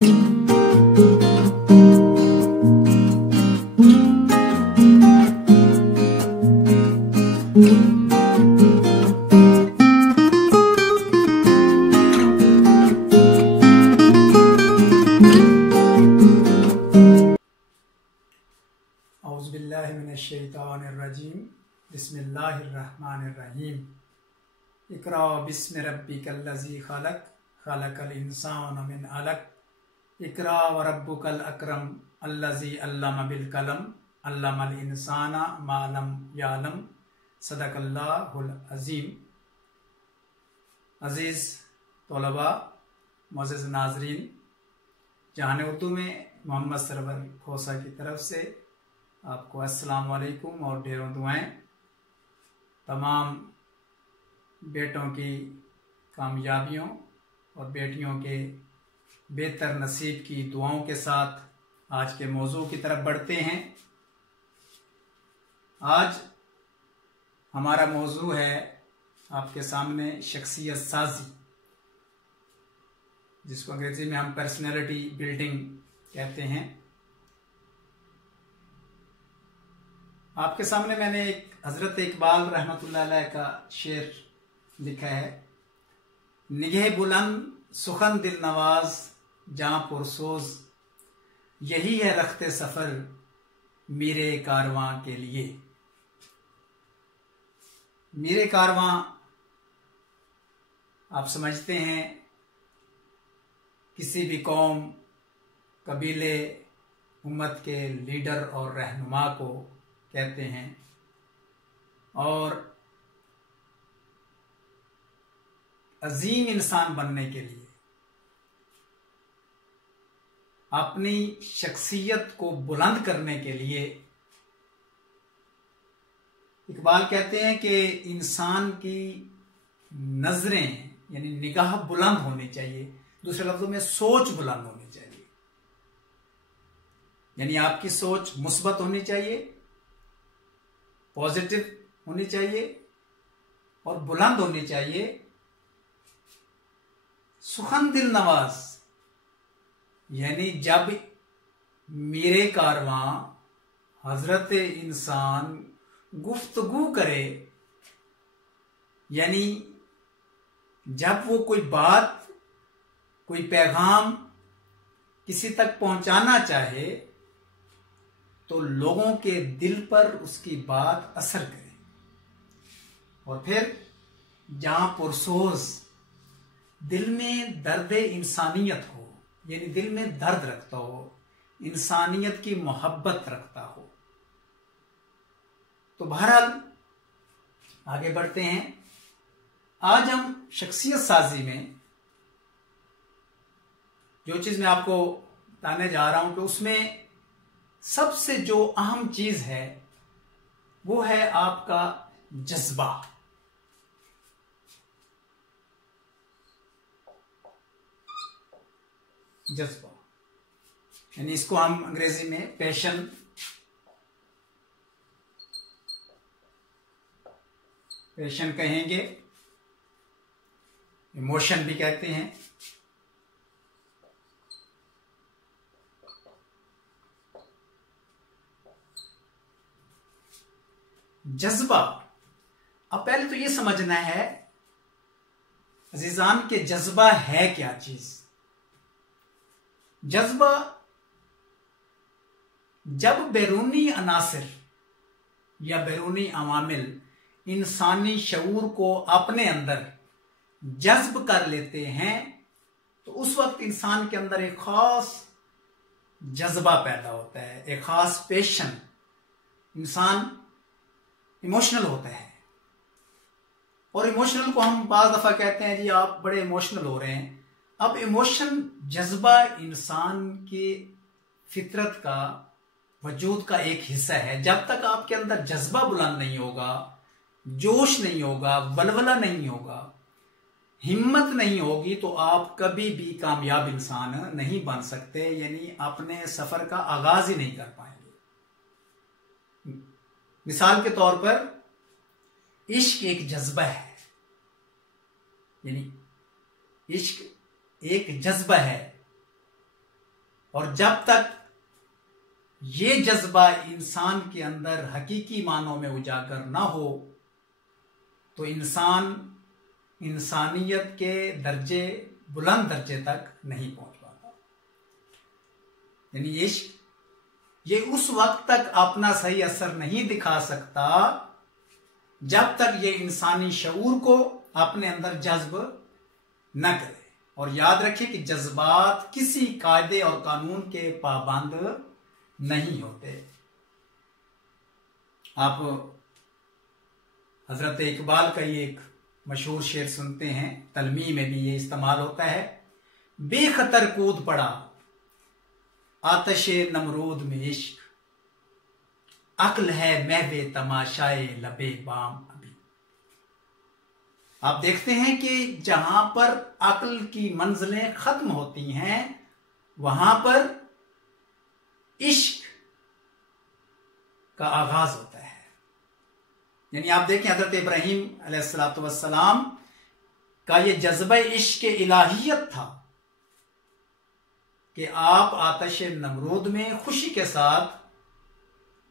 औज़ुबिल्लाहिमिनश्शैतानिर्रजीम बिस्मिल्लाहिर्रहमानिर्रहीम। इक़रा बिस्मि रब्बिकल्लज़ी खलक़ खलक़ल इंसाना मिन अलक़। इक़रा व रब्बुकल अकरम अल्लज़ी अल्लम बिल कलम अल्लमल इंसाना मा लम यालम। सदक़ल्लाहुल अज़ीम। अज़ीज़ तलबा, मोअज़्ज़ज़ नाज़रीन, जहान उर्दू में मोहम्मद सरवर खोसा की तरफ से आपको अस्सलाम वालेकुम और ढेरों दुआएं। तमाम बेटों की कामयाबियों और बेटियों के बेहतर नसीब की दुआओं के साथ आज के मौजू की तरफ बढ़ते हैं। आज हमारा मौजू है आपके सामने शख्सियत साजी, जिसको अंग्रेजी में हम पर्सनैलिटी बिल्डिंग कहते हैं। आपके सामने मैंने एक हजरत इकबाल रहमतुल्लाह अलैह का शेर लिखा है। निगह बुलंद सुखन दिल नवाज जहां पुरसोज, यही है रख्ते सफर मेरे कारवां के लिए। मेरे कारवां आप समझते हैं किसी भी कौम, कबीले, उम्मत के लीडर और रहनुमा को कहते हैं। और अजीम इंसान बनने के लिए अपनी शख्सियत को बुलंद करने के लिए इकबाल कहते हैं कि इंसान की नजरें यानी निगाह बुलंद होनी चाहिए। दूसरे लफ्जों में सोच बुलंद होनी चाहिए, यानी आपकी सोच मुस्बत होनी चाहिए, पॉजिटिव होनी चाहिए और बुलंद होनी चाहिए। सुखन दिल नवाज यानी जब मेरे कारवां हजरत इंसान गुफ्तगू करे, यानी जब वो कोई बात, कोई पैगाम किसी तक पहुंचाना चाहे तो लोगों के दिल पर उसकी बात असर करे। और फिर जहां पुरसोज, दिल में दर्द इंसानियत हो, यानी दिल में दर्द रखता हो, इंसानियत की मोहब्बत रखता हो। तो बहरहाल आगे बढ़ते हैं। आज हम शख्सियत साजी में जो चीज मैं आपको बताने जा रहा हूं कि उसमें सबसे जो अहम चीज है वो है आपका जज्बा। जज्बा यानी इसको हम अंग्रेजी में पैशन, पैशन कहेंगे, इमोशन भी कहते हैं। जज्बा, अब पहले तो यह समझना है अजीजान के जज्बा है क्या चीज। जज्बा जब बैरूनी अनासिर या बैरूनी अवामिल इंसानी शऊर को अपने अंदर जज्ब कर लेते हैं तो उस वक्त इंसान के अंदर एक खास जज्बा पैदा होता है, एक खास पैशन। इंसान इमोशनल होता है और इमोशनल को हम बाज़ दफा कहते हैं जी आप बड़े इमोशनल हो रहे हैं। अब इमोशन, जज्बा इंसान के फितरत का, वजूद का एक हिस्सा है। जब तक आपके अंदर जज्बा बुलंद नहीं होगा, जोश नहीं होगा, वलवला नहीं होगा, हिम्मत नहीं होगी, तो आप कभी भी कामयाब इंसान नहीं बन सकते, यानी अपने सफर का आगाज ही नहीं कर पाएंगे। मिसाल के तौर पर इश्क एक जज्बा है, यानी इश्क एक जज्बा है और जब तक ये जज्बा इंसान के अंदर हकीकी मानों में उजागर ना हो तो इंसान इंसानियत के दर्जे, बुलंद दर्जे तक नहीं पहुंच पाता। यानी इश्क ये उस वक्त तक अपना सही असर नहीं दिखा सकता जब तक ये इंसानी शऊर को अपने अंदर जज्ब न करे। और याद रखिए कि जज्बात किसी कायदे और कानून के पाबंद नहीं होते। आप हजरत इकबाल का ये एक मशहूर शेर सुनते हैं, तलमी में भी ये इस्तेमाल होता है। बेखतर कूद पड़ा आतशे नमरूद में इश्क, अक्ल है महवे तमाशाए लबे बाम अभी। आप देखते हैं कि जहां पर अक्ल की मंजिलें खत्म होती हैं वहां पर इश्क का आगाज होता है। यानी आप देखें हजरत इब्राहीम अलैहिस्सलाम का ये जज्बा इश्क इलाहियत था कि आप आतश नमरूद में खुशी के साथ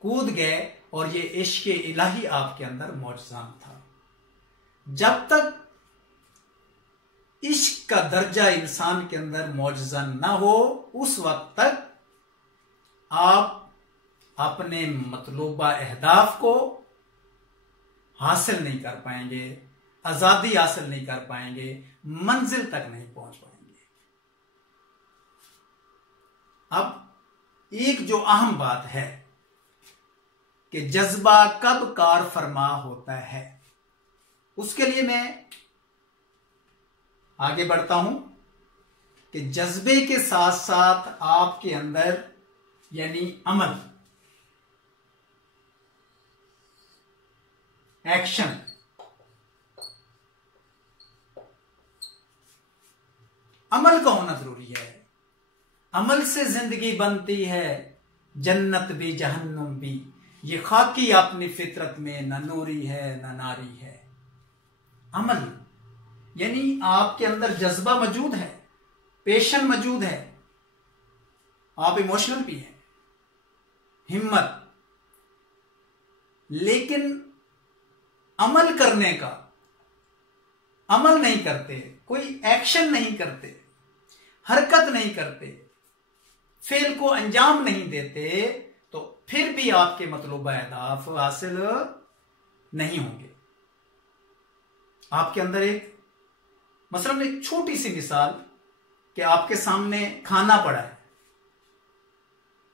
कूद गए और ये इश्क इलाही आपके अंदर मौजूद था। जब तक इश्क का दर्जा इंसान के अंदर मौजूद ना हो उस वक्त तक आप अपने मतलूबा अहदाफ को हासिल नहीं कर पाएंगे, आजादी हासिल नहीं कर पाएंगे, मंजिल तक नहीं पहुंच पाएंगे। अब एक जो अहम बात है कि जज्बा कब कार फरमा होता है, उसके लिए मैं आगे बढ़ता हूं कि जज्बे के साथ साथ आपके अंदर यानी अमल, एक्शन, अमल का होना जरूरी है। अमल से जिंदगी बनती है, जन्नत भी जहन्नुम भी, ये खाकी अपनी फितरत में न नूरी है न नारी है। अमल यानी आपके अंदर जज्बा मौजूद है, पैशन मौजूद है, आप इमोशनल भी हैं, हिम्मत, लेकिन अमल करने का, अमल नहीं करते, कोई एक्शन नहीं करते, हरकत नहीं करते, फेल को अंजाम नहीं देते, तो फिर भी आपके मतलूबा अहदाफ हासिल नहीं होंगे। आपके अंदर एक मसलन एक छोटी सी मिसाल कि आपके सामने खाना पड़ा है,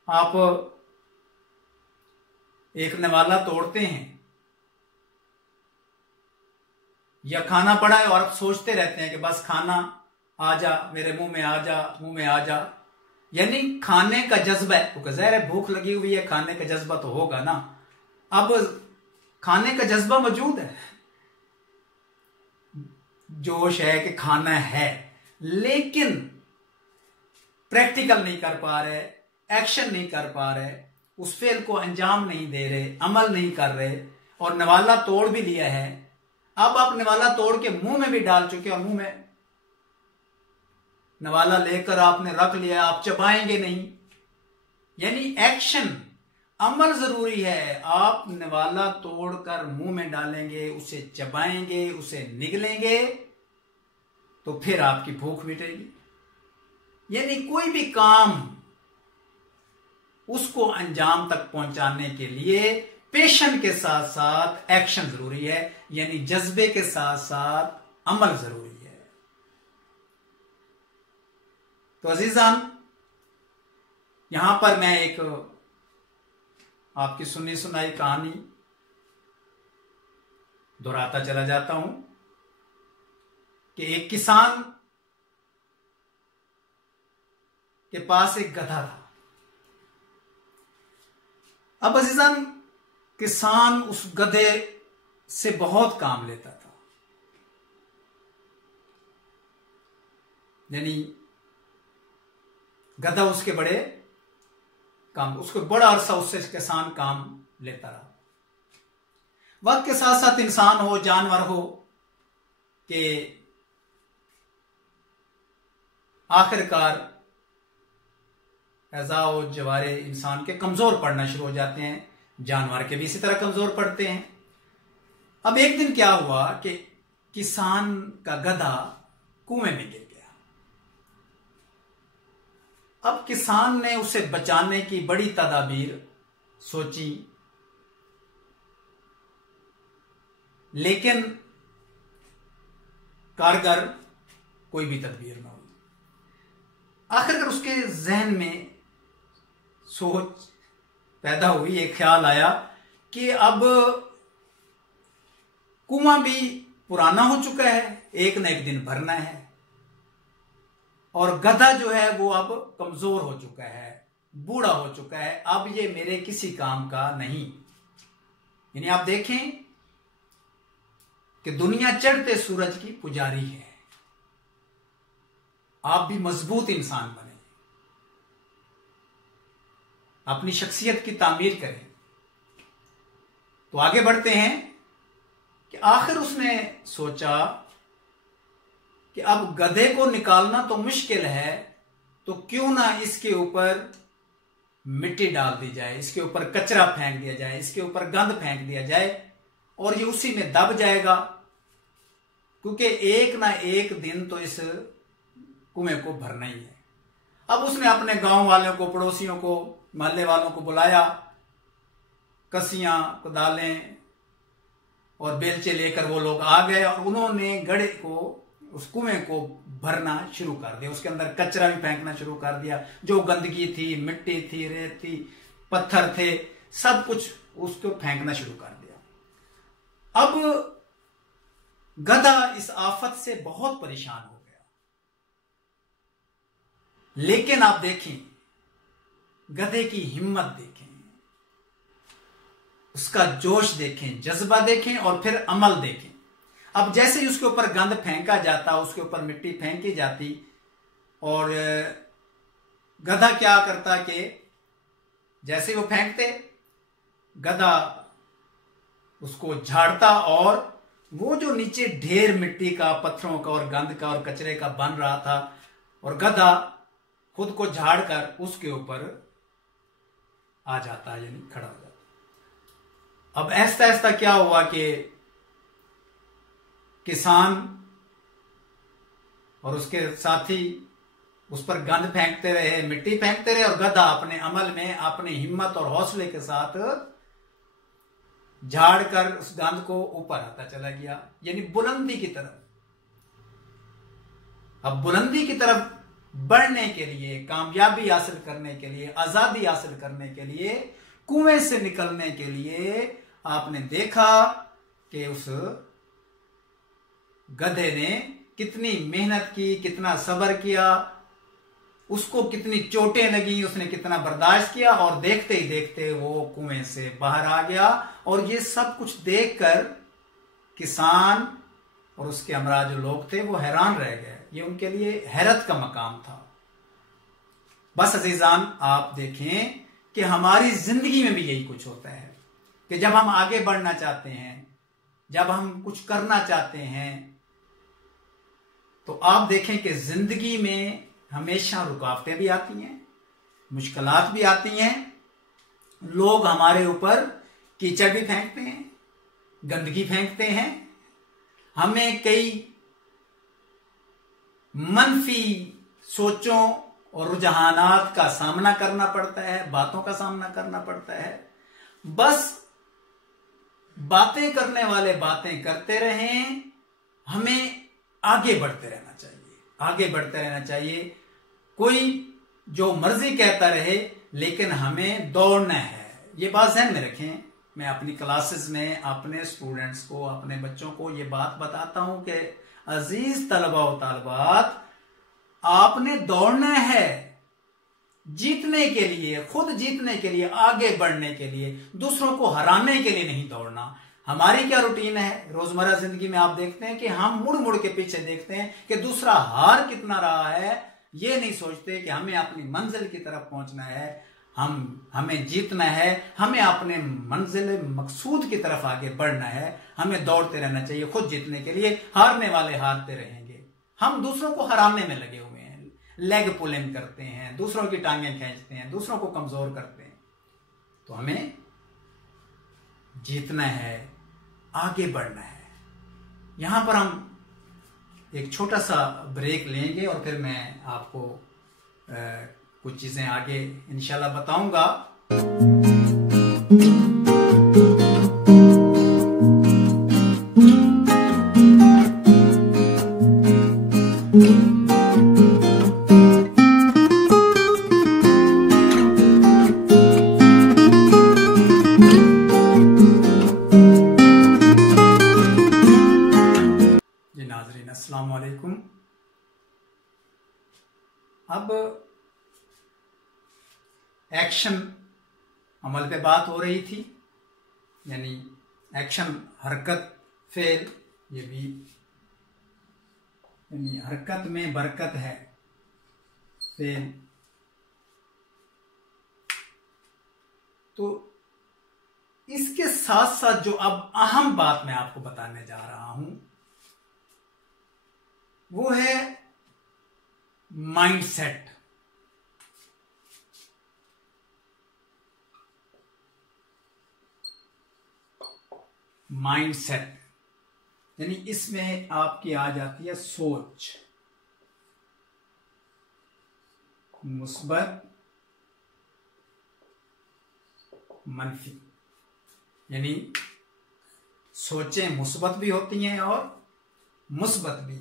आप एक नवाला तोड़ते हैं या खाना पड़ा है और आप सोचते रहते हैं कि बस खाना आ जा, मेरे मुंह में आ जा, मुंह में आ जा, यानी खाने का जज्बा है, तो ज़ाहिर है भूख लगी हुई है, खाने का जज्बा तो होगा ना। अब खाने का जज्बा मौजूद है, जोश है कि खाना है, लेकिन प्रैक्टिकल नहीं कर पा रहे, एक्शन नहीं कर पा रहे, उस फेल को अंजाम नहीं दे रहे, अमल नहीं कर रहे, और नवाला तोड़ भी लिया है। अब आप नवाला तोड़ के मुंह में भी डाल चुके और मुंह में नवाला लेकर आपने रख लिया, आप चबाएंगे नहीं, यानी एक्शन, अमल जरूरी है। आप नवाला तोड़कर मुंह में डालेंगे, उसे चबाएंगे, उसे निगलेंगे, तो फिर आपकी भूख मिटेगी। यानी कोई भी काम उसको अंजाम तक पहुंचाने के लिए पैशन के साथ साथ एक्शन जरूरी है, यानी जज्बे के साथ साथ अमल जरूरी है। तो अजीजान, यहां पर मैं एक आपकी सुनी सुनाई कहानी दोहराता चला जाता हूं कि एक किसान के पास एक गधा था। अब अजीजान, किसान उस गधे से बहुत काम लेता था, यानी गधा उसके बड़े काम, उसको बड़ा अरसा उससे किसान काम लेता रहा। वक्त के साथ साथ इंसान हो, जानवर हो, कि आखिरकार एज़ा व जवारे इंसान के कमजोर पड़ना शुरू हो जाते हैं, जानवर के भी इसी तरह कमजोर पड़ते हैं। अब एक दिन क्या हुआ कि किसान का गधा कुएं में गिर गया। अब किसान ने उसे बचाने की बड़ी तदाबीर सोची, लेकिन कारगर कोई भी तदबीर न हुई। आखिरकार उसके जहन में सोच पैदा हुई, एक ख्याल आया कि अब कुआं भी पुराना हो चुका है, एक न एक दिन भरना है, और गधा जो है वो अब कमजोर हो चुका है, बूढ़ा हो चुका है, अब ये मेरे किसी काम का नहीं। यानी आप देखें कि दुनिया चढ़ते सूरज की पुजारी है। आप भी मजबूत इंसान बने, अपनी शख्सियत की तामीर करें। तो आगे बढ़ते हैं कि आखिर उसने सोचा कि अब गधे को निकालना तो मुश्किल है, तो क्यों ना इसके ऊपर मिट्टी डाल दी जाए, इसके ऊपर कचरा फेंक दिया जाए, इसके ऊपर गंद फेंक दिया जाए और ये उसी में दब जाएगा, क्योंकि एक ना एक दिन तो इस कुएं को भरना ही है। अब उसने अपने गांव वालों को, पड़ोसियों को, मोहल्ले वालों को बुलाया, कसियां, कुदालें और बेलचे लेकर वो लोग आ गए और उन्होंने गड्ढे को, उस कुएं को भरना शुरू कर दिया। उसके अंदर कचरा भी फेंकना शुरू कर दिया, जो गंदगी थी, मिट्टी थी, रेत थी, पत्थर थे, सब कुछ उसको फेंकना शुरू कर दिया। अब गधा इस आफत से बहुत परेशान हो गया, लेकिन आप देखें गधे की हिम्मत देखें, उसका जोश देखें, जज्बा देखें और फिर अमल देखें। अब जैसे ही उसके ऊपर गंद फेंका जाता, उसके ऊपर मिट्टी फेंकी जाती, और गधा क्या करता कि जैसे ही वो फेंकते, गधा उसको झाड़ता और वो जो नीचे ढेर मिट्टी का, पत्थरों का और गंद का और कचरे का बन रहा था, और गधा खुद को झाड़कर उसके ऊपर आ जाता, यानी खड़ा हो जाता। अब ऐसा ऐसा क्या हुआ कि किसान और उसके साथी उस पर गंद फेंकते रहे, मिट्टी फेंकते रहे, और गधा अपने अमल में, अपनी हिम्मत और हौसले के साथ झाड़ कर उस गंद को ऊपर आता चला गया, यानी बुलंदी की तरफ। अब बुलंदी की तरफ बढ़ने के लिए, कामयाबी हासिल करने के लिए, आजादी हासिल करने के लिए, कुएं से निकलने के लिए आपने देखा कि उस गधे ने कितनी मेहनत की, कितना सब्र किया, उसको कितनी चोटें लगी, उसने कितना बर्दाश्त किया, और देखते ही देखते वो कुएं से बाहर आ गया। और ये सब कुछ देखकर किसान और उसके हमरा जो लोग थे वो हैरान रह गए। ये उनके लिए हैरत का मकाम था। बस अजीजान, आप देखें कि हमारी जिंदगी में भी यही कुछ होता है कि जब हम आगे बढ़ना चाहते हैं, जब हम कुछ करना चाहते हैं, तो आप देखें कि जिंदगी में हमेशा रुकावटें भी आती हैं, मुश्किलात भी आती हैं, लोग हमारे ऊपर कीचड़ भी फेंकते हैं, गंदगी फेंकते हैं, हमें कई मनफी सोचों और रुझानात का सामना करना पड़ता है, बातों का सामना करना पड़ता है। बस बातें करने वाले बातें करते रहें, हमें आगे बढ़ते रहना चाहिए, आगे बढ़ते रहना चाहिए। कोई जो मर्जी कहता रहे, लेकिन हमें दौड़ना है। ये बात ध्यान में रखें। मैं अपनी क्लासेस में अपने स्टूडेंट्स को, अपने बच्चों को ये बात बताता हूं कि अजीज तलबा व तालिबात, आपने दौड़ना है जीतने के लिए, खुद जीतने के लिए, आगे बढ़ने के लिए, दूसरों को हराने के लिए नहीं दौड़ना। हमारी क्या रूटीन है रोजमर्रा जिंदगी में, आप देखते हैं कि हम मुड़ मुड़ के पीछे देखते हैं कि दूसरा हार कितना रहा है, ये नहीं सोचते कि हमें अपनी मंजिल की तरफ पहुंचना है, हमें जीतना है, हमें अपने मंजिल मकसूद की तरफ आगे बढ़ना है। हमें दौड़ते रहना चाहिए खुद जीतने के लिए। हारने वाले हारते रहेंगे, हम दूसरों को हराने में लगे हुए हैं, लेग पुलिंग करते हैं, दूसरों की टांगें खींचते हैं, दूसरों को कमजोर करते हैं। तो हमें जीतना है, आगे बढ़ना है। यहां पर हम एक छोटा सा ब्रेक लेंगे और फिर मैं आपको कुछ चीजें आगे इंशाल्लाह बताऊंगा। अस्सलाम वालेकुम। अब एक्शन अमल पे बात हो रही थी, यानी एक्शन हरकत फेल, ये भी यानी हरकत में बरकत है, फेल। तो इसके साथ साथ जो अब अहम बात मैं आपको बताने जा रहा हूं वो है माइंडसेट। माइंडसेट यानी इसमें आपकी आ जाती है सोच, मुस्बत, मनफी। यानी सोचें मुस्बत भी होती हैं और मुस्बत भी।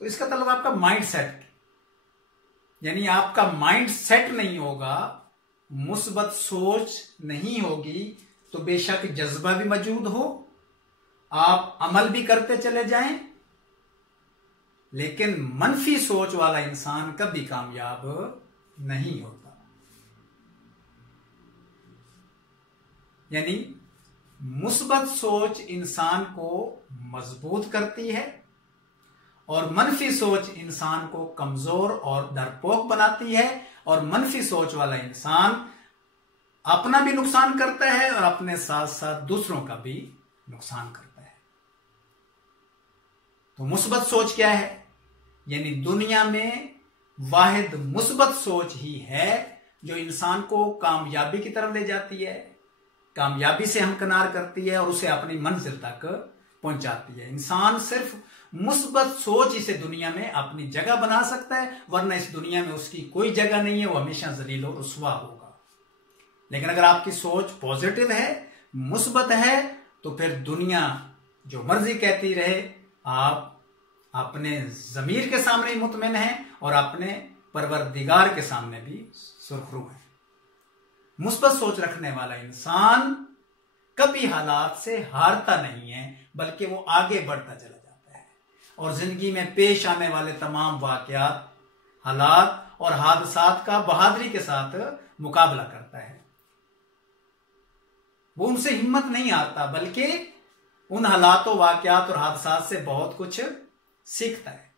तो इसका मतलब आपका माइंड सेट, यानी आपका माइंड सेट नहीं होगा, मुस्बत सोच नहीं होगी, तो बेशक जज्बा भी मौजूद हो, आप अमल भी करते चले जाएं, लेकिन मनफी सोच वाला इंसान कभी कामयाब नहीं होता। यानी मुस्बत सोच इंसान को मजबूत करती है और मनफी सोच इंसान को कमजोर और डरपोक बनाती है, और मनफी सोच वाला इंसान अपना भी नुकसान करता है और अपने साथ साथ दूसरों का भी नुकसान करता है। तो मुस्बत सोच क्या है? यानी दुनिया में वाहिद मुस्बत सोच ही है जो इंसान को कामयाबी की तरफ ले जाती है, कामयाबी से हमकिनार करती है और उसे अपनी मंजिल तक पहुंचाती है। इंसान सिर्फ मुस्बत सोच इसे दुनिया में अपनी जगह बना सकता है, वरना इस दुनिया में उसकी कोई जगह नहीं है, वो हमेशा जलील और रुस्वा होगा। लेकिन अगर आपकी सोच पॉजिटिव है, मुस्बत है, तो फिर दुनिया जो मर्जी कहती रहे, आप अपने जमीर के सामने ही मुतमिन हैं और अपने परवरदिगार के सामने भी सुरखरू हैं। मुस्बत सोच रखने वाला इंसान कभी हालात से हारता नहीं है, बल्कि वो आगे बढ़ता चला जाता है और जिंदगी में पेश आने वाले तमाम वाकयात, हालात और हादसात का बहादुरी के साथ मुकाबला करता है। वो उनसे हिम्मत नहीं आता, बल्कि उन हालातों, वाकयात और हादसात से बहुत कुछ सीखता है।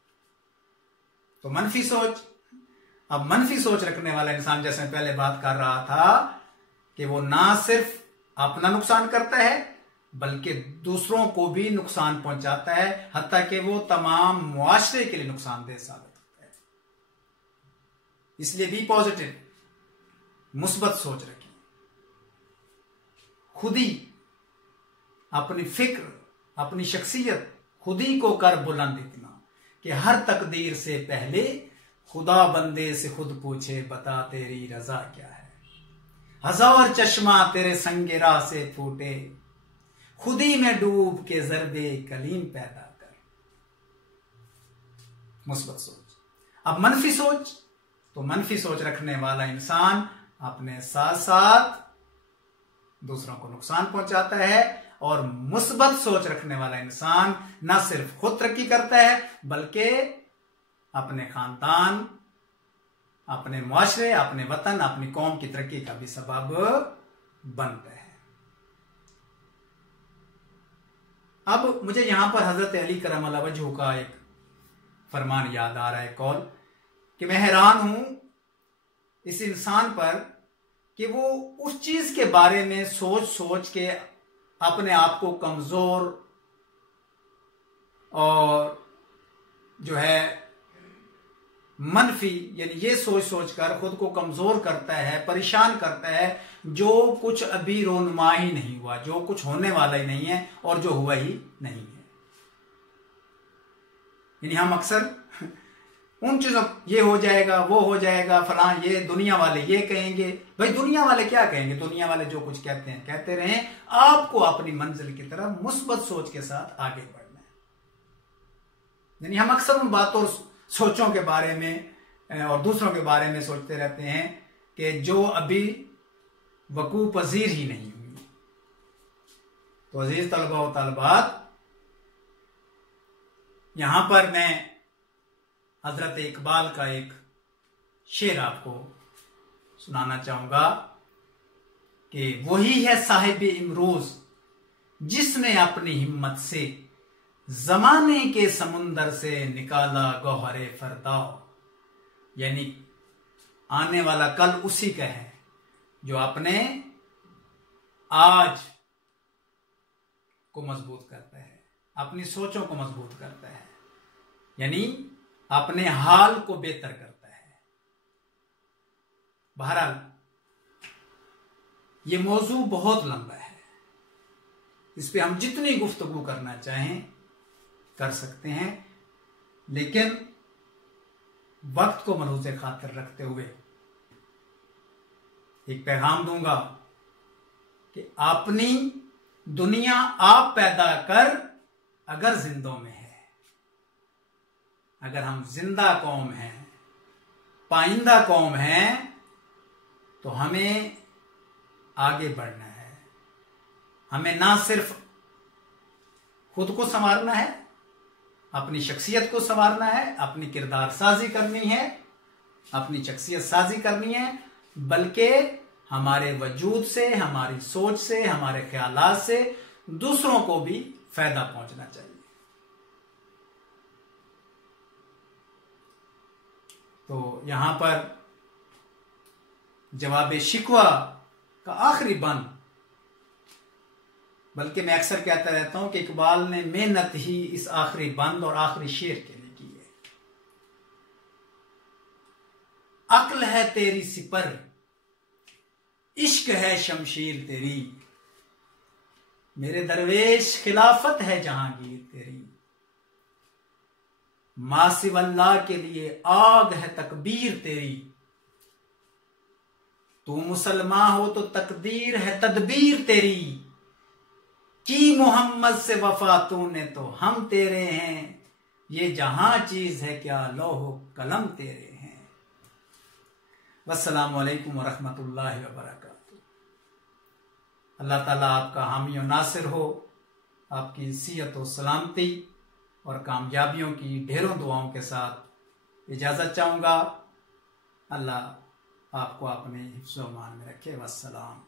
तो मनफी सोच, अब मनफी सोच रखने वाला इंसान, जैसे मैं पहले बात कर रहा था, कि वो ना सिर्फ अपना नुकसान करता है बल्कि दूसरों को भी नुकसान पहुंचाता है, हत्ता कि वो तमाम मुआशरे के लिए नुकसानदेह साबित होता है। इसलिए भी पॉजिटिव, मुस्बत सोच रखिए। खुद ही अपनी फिक्र, अपनी शख्सियत खुद ही को कर बुलंद इतना कि हर तकदीर से पहले खुदा बंदे से खुद पूछे, बता तेरी रजा क्या है। हजार चश्मा तेरे संगे राह से फूटे, खुद ही में डूब के ज़र्बे कलीम पैदा कर। मुस्बत सोच। अब मनफी सोच, तो मनफी सोच रखने वाला इंसान अपने साथ साथ दूसरों को नुकसान पहुंचाता है, और मुस्बत सोच रखने वाला इंसान न सिर्फ खुद तरक्की करता है बल्कि अपने खानदान, अपने मुआशरे, अपने वतन, अपनी कौम की तरक्की का भी सबब बनता है। अब मुझे यहां पर हजरत अली करम वजहू का एक फरमान याद आ रहा है, कौल, कि मैं हैरान हूं इस इंसान पर कि वो उस चीज के बारे में सोच सोच के अपने आप को कमजोर और जो है मनफी यानी ये सोच सोच कर खुद को कमजोर करता है, परेशान करता है, जो कुछ अभी रोनुमा ही नहीं हुआ, जो कुछ होने वाला ही नहीं है और जो हुआ ही नहीं है। यानी हम अक्सर उन चीजों, ये हो जाएगा, वो हो जाएगा, फलां, ये दुनिया वाले ये कहेंगे। भाई दुनिया वाले क्या कहेंगे? दुनिया वाले जो कुछ कहते हैं कहते रहें, आपको अपनी मंजिल की तरफ मुस्बत सोच के साथ आगे बढ़ना है। यानी हम अक्सर उन बातों और सोचों के बारे में और दूसरों के बारे में सोचते रहते हैं कि जो अभी वकूअ पजीर ही नहीं हुई। तो अजीज तलबा व तलबात, यहां पर मैं हजरत इकबाल का एक शेर आपको सुनाना चाहूंगा कि वही है साहिब इमरोज जिसने अपनी हिम्मत से जमाने के समुंदर से निकाला गौहरे फरदाओ। यानी आने वाला कल उसी का है जो अपने आज को मजबूत करता है, अपनी सोचों को मजबूत करता है, यानी अपने हाल को बेहतर करता है। बहरहाल ये मौजू बहुत लंबा है, इस पे हम जितनी गुफ्तगू करना चाहें कर सकते हैं, लेकिन वक्त को मलूज़ खातिर रखते हुए एक पैगाम दूंगा कि अपनी दुनिया आप पैदा कर अगर जिंदों में है, अगर हम जिंदा कौम हैं, पाइंदा कौम हैं, तो हमें आगे बढ़ना है। हमें ना सिर्फ खुद को संवारना है, अपनी शख्सियत को संवारना है, अपनी किरदार साजी करनी है, अपनी शख्सियत साजी करनी है, बल्कि हमारे वजूद से, हमारी सोच से, हमारे ख्यालात से दूसरों को भी फायदा पहुंचना चाहिए। तो यहां पर जवाब शिकवा का आखिरी बंद, बल्कि मैं अक्सर कहता रहता हूं कि इकबाल ने मेहनत ही इस आखिरी बंद और आखिरी शेर के लिए की है। अक्ल है तेरी सिपर, इश्क है शमशीर तेरी, मेरे दरवेश खिलाफत है जहांगीर तेरी, मासिवल्लाह के लिए आग है तकबीर तेरी, तू मुसलमान हो तो तकदीर है तदबीर तेरी, की मोहम्मद से वफा तूने तो हम तेरे हैं, ये जहां चीज है क्या लौह कलम तेरे हैं। वस्सलामु अलैकुम वरहमतुल्लाहि वबरकातुहू। अल्लाह ताला आपका हामी और नासिर हो, आपकी सेहत और सलामती और कामयाबियों की ढेरों दुआओं के साथ इजाजत चाहूंगा। अल्लाह आपको अपने हिफ्ज़-ओ-मान में रखे। वस्सलाम।